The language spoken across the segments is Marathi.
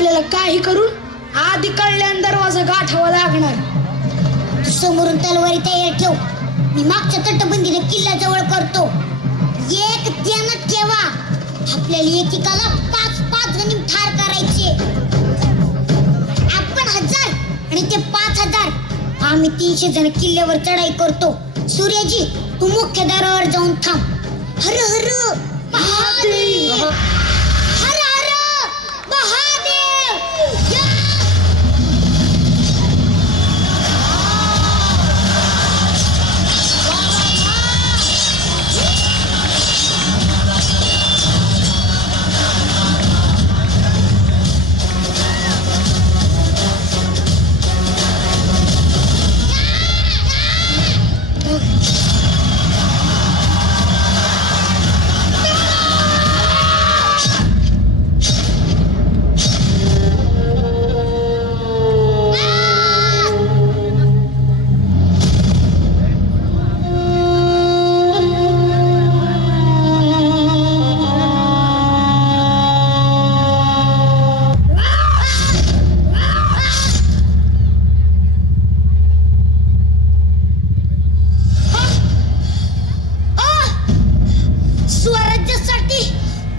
आपल्याला काही करून आधी कळल्यान दरवाजा गाठावा लागणार. तू समोरून तलवारी तयार ठेव, मी मागच्या तटबंदीने किल्ल्याजवळ करतो. एक ध्यानात ठेवा, आपल्याला एकेकाला 5-5 जणी ठार करायचे. आपण 1000 आणि ते 5000, आम्ही 300 जण किल्ल्यावर चढाई करतो. सूर्याजी तू मुख्य दारावर जाऊन थांब. हर हर महादेव, हर हर महादेव. स्वराज्यासाठी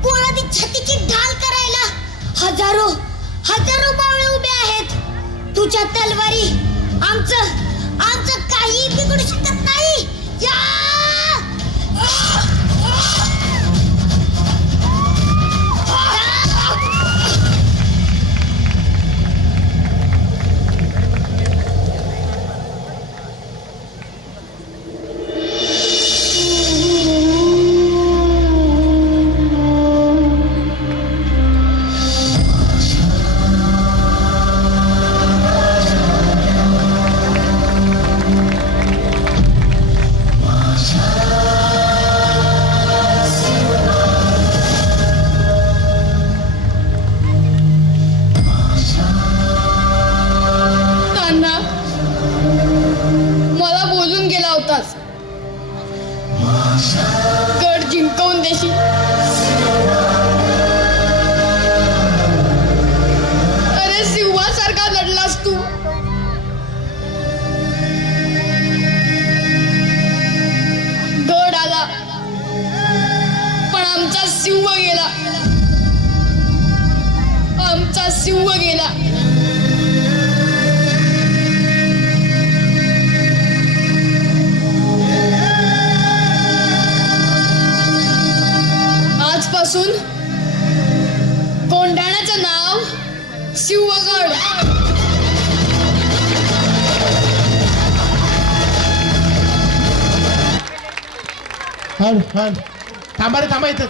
पोळादी छातीची ढाल करायला हजारो मावळे उभे आहेत. तुझ्या तलवारी आमचं काही बिघडू शकत नाही. या! मला बोलून गेला होतास, गड जिंकवून देशील. अरे सिंहासारखा लढलास तू. गड आला पण आमचा सिंह गेला. आमचा सिंह गेला. आजपासून कोंढाण्याचं नाव सिंहगड. थांबा रे, थांबा इथं.